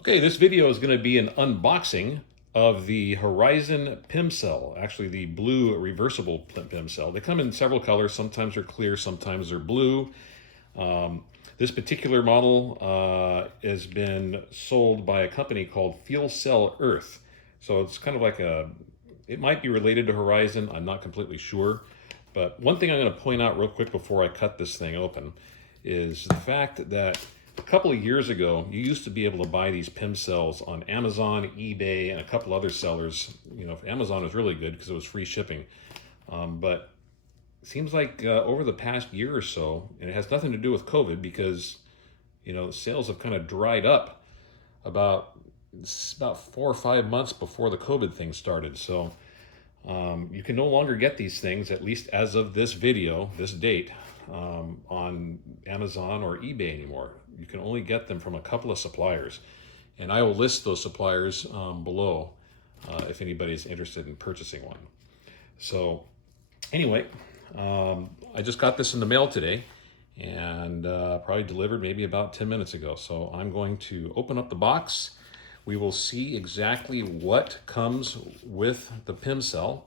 Okay, this video is going to be an unboxing of the Horizon PEM cell, actually the blue reversible PEM cell. They come in several colors. Sometimes they're clear, sometimes they're blue. This particular model has been sold by a company called Fuel Cell Earth. So it's kind of like it might be related to Horizon. I'm not completely sure. But one thing I'm going to point out real quick before I cut this thing open is the fact that a couple of years ago, you used to be able to buy these PEM cells on Amazon, eBay, and a couple other sellers. You know, Amazon was really good because it was free shipping. But it seems like over the past year or so, and it has nothing to do with COVID because, you know, sales have kind of dried up about 4 or 5 months before the COVID thing started. So you can no longer get these things, at least as of this video, this date, on Amazon or eBay anymore. You can only get them from a couple of suppliers. And I will list those suppliers below if anybody's interested in purchasing one. So anyway, I just got this in the mail today and probably delivered maybe about 10 minutes ago. So I'm going to open up the box. We will see exactly what comes with the PEM cell.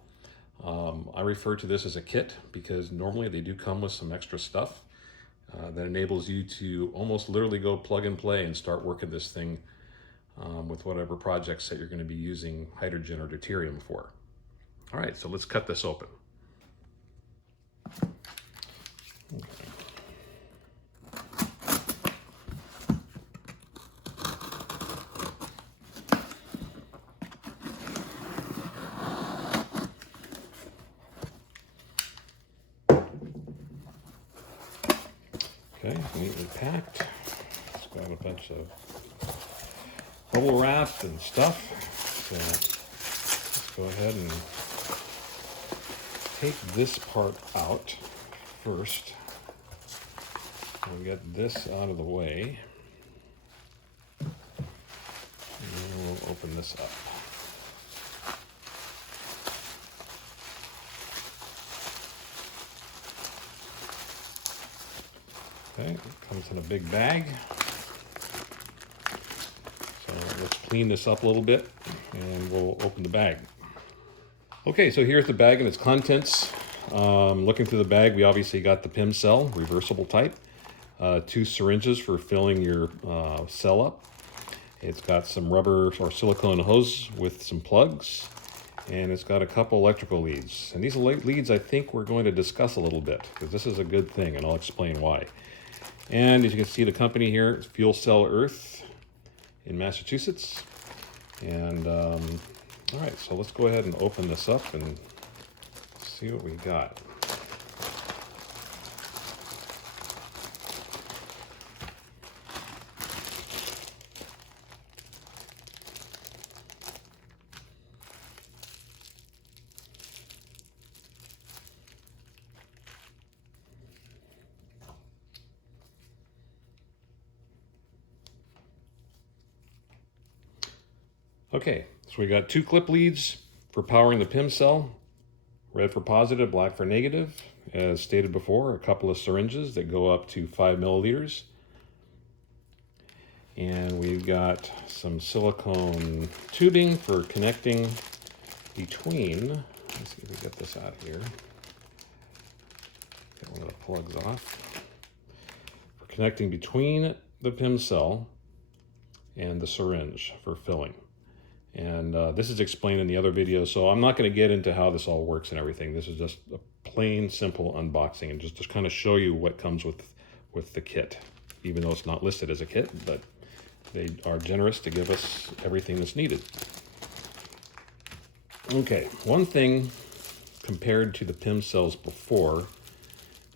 I refer to this as a kit because normally they do come with some extra stuff that enables you to almost literally go plug and play and start working this thing with whatever projects that you're going to be using hydrogen or deuterium for. All right, so let's cut this open. Okay. Okay, neatly packed. It's got a bunch of bubble wrap and stuff. So let's go ahead and take this part out first. We'll get this out of the way. And then we'll open this up. Okay, it comes in a big bag. So let's clean this up a little bit and we'll open the bag. Okay, so here's the bag and its contents. Looking through the bag, we obviously got the PEM cell, reversible type. 2 syringes for filling your cell up. It's got some rubber or silicone hose with some plugs. And it's got a couple electrical leads. And these leads I think we're going to discuss a little bit because this is a good thing and I'll explain why. And as you can see, the company here is Fuel Cell Earth in Massachusetts. And all right, so let's go ahead and open this up and see what we got. Okay, so we got 2 clip leads for powering the PEM cell. Red for positive, black for negative. As stated before, a couple of syringes that go up to 5 milliliters. And we've got some silicone tubing for connecting between, let's see if we get this out here. Get one of the plugs off. For connecting between the PEM cell and the syringe for filling. And this is explained in the other video, so I'm not going to get into how this all works and everything. This is just a plain, simple unboxing and just to kind of show you what comes with the kit, even though it's not listed as a kit, but they are generous to give us everything that's needed. Okay, one thing compared to the PEM cells before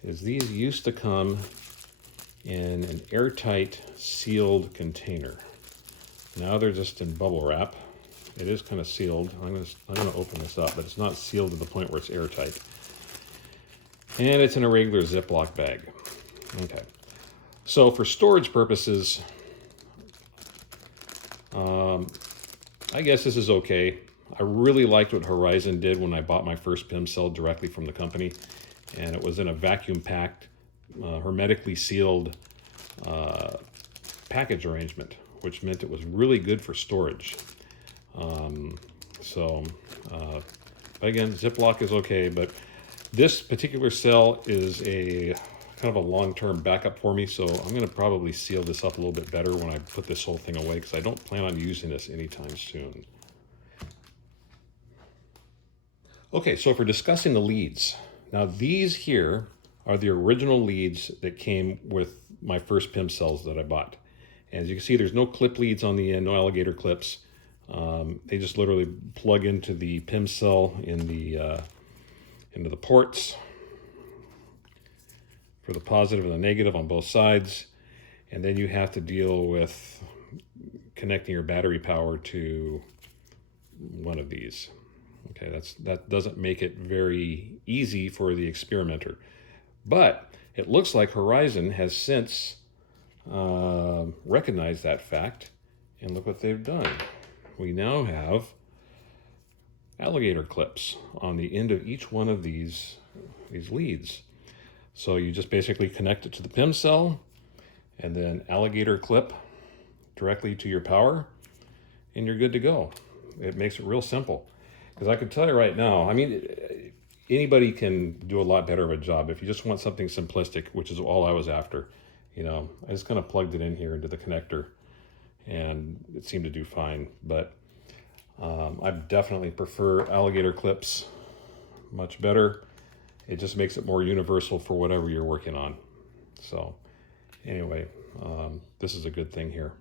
is these used to come in an airtight sealed container. Now they're just in bubble wrap. It is kind of sealed. I'm gonna open this up, but it's not sealed to the point where it's airtight. And it's in a regular Ziploc bag. Okay. So for storage purposes, I guess this is okay. I really liked what Horizon did when I bought my first PEM cell directly from the company. And it was in a vacuum packed, hermetically sealed package arrangement, which meant it was really good for storage. So, again, Ziploc is okay, but this particular cell is a kind of a long-term backup for me, so I'm going to probably seal this up a little bit better when I put this whole thing away, because I don't plan on using this anytime soon. Okay, so for discussing the leads. Now these here are the original leads that came with my first PEM cells that I bought. And as you can see, there's no clip leads on the end, no alligator clips. They just literally plug into the PEM cell in the into the ports for the positive and the negative on both sides. And then you have to deal with connecting your battery power to one of these. Okay, that doesn't make it very easy for the experimenter. But it looks like Horizon has since recognized that fact, and look what they've done. We now have alligator clips on the end of each one of these leads. So you just basically connect it to the PEM cell, and then alligator clip directly to your power, and you're good to go. It makes it real simple. Because I can tell you right now, I mean, anybody can do a lot better of a job. If you just want something simplistic, which is all I was after, you know, I just kind of plugged it in here into the connector, and it seemed to do fine. But I definitely prefer alligator clips much better. It just makes it more universal for whatever you're working on. So anyway, this is a good thing here.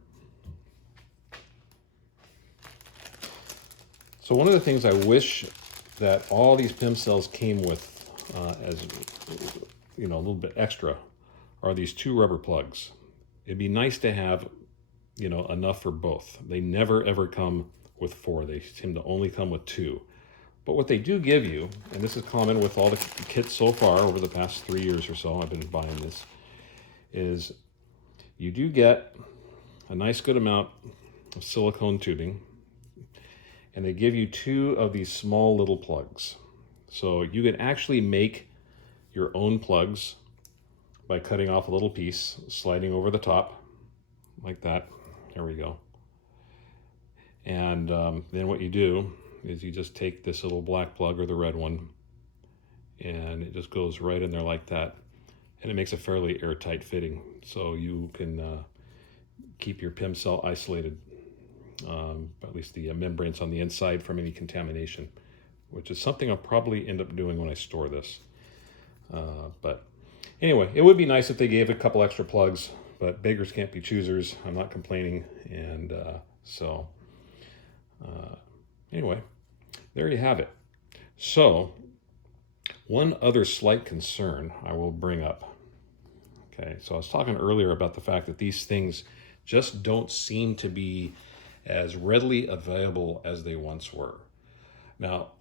So one of the things I wish that all these PEM cells came with as, you know, a little bit extra are these 2 rubber plugs. It'd be nice to have, you know, enough for both. They never ever come with 4. They seem to only come with 2. But what they do give you, and this is common with all the kits so far over the past 3 years or so I've been buying this, is you do get a nice good amount of silicone tubing, and they give you 2 of these small little plugs. So you can actually make your own plugs by cutting off a little piece, sliding over the top, like that. There we go. And then what you do is you just take this little black plug or the red one, and it just goes right in there like that. And it makes a fairly airtight fitting, so you can keep your PEM cell isolated, at least the membranes on the inside, from any contamination, which is something I'll probably end up doing when I store this. But anyway, it would be nice if they gave a couple extra plugs, but beggars can't be choosers. I'm not complaining. And anyway, there you have it. So one other slight concern I will bring up. Okay, so I was talking earlier about the fact that these things just don't seem to be as readily available as they once were. Now,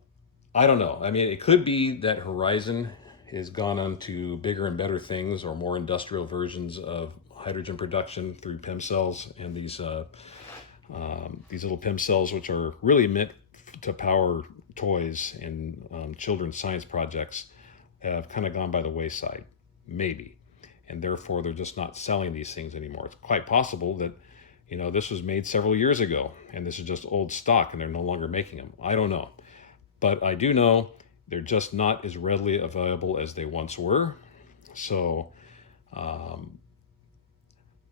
I don't know. I mean, it could be that Horizon has gone on to bigger and better things, or more industrial versions of hydrogen production through PEM cells, and these little PEM cells, which are really meant to power toys and children's science projects, have kind of gone by the wayside, maybe. And therefore, they're just not selling these things anymore. It's quite possible that, you know, this was made several years ago, and this is just old stock, and they're no longer making them. I don't know. But I do know they're just not as readily available as they once were. So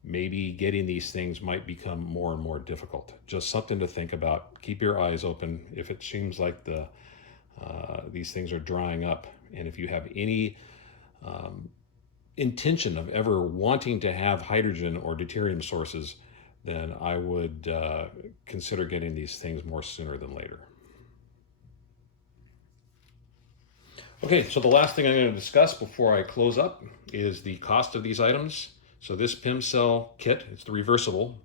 maybe getting these things might become more and more difficult. Just something to think about. Keep your eyes open. If it seems like these things are drying up, and if you have any intention of ever wanting to have hydrogen or deuterium sources, then I would consider getting these things more sooner than later. Okay, so the last thing I'm going to discuss before I close up is the cost of these items. So this PEM cell kit, it's the reversible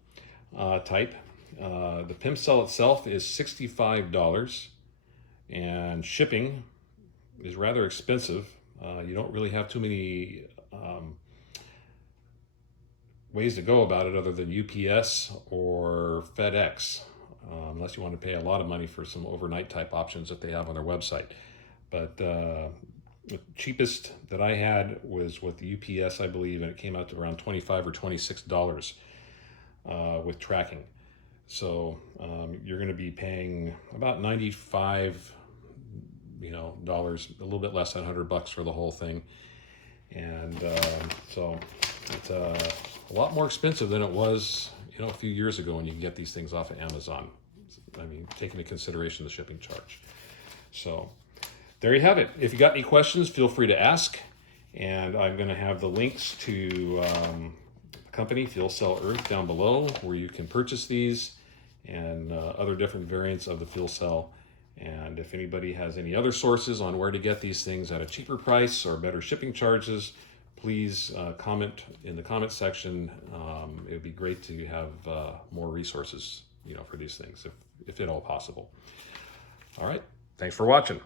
type. The PEM cell itself is $65, and shipping is rather expensive. You don't really have too many ways to go about it other than UPS or FedEx, unless you want to pay a lot of money for some overnight type options that they have on their website. But the cheapest that I had was with the UPS, I believe, and it came out to around $25 or $26. with tracking. So you're going to be paying about $95, dollars, a little bit less than $100 for the whole thing. And so it's a lot more expensive than it was, a few years ago when you can get these things off of Amazon. I mean, taking into consideration the shipping charge. So there you have it. If you got any questions, feel free to ask. And I'm going to have the links to the company, Fuel Cell Earth, down below, where you can purchase these and other different variants of the fuel cell. And if anybody has any other sources on where to get these things at a cheaper price or better shipping charges, please comment in the comment section. It would be great to have more resources, for these things, if at all possible. All right. Thanks for watching.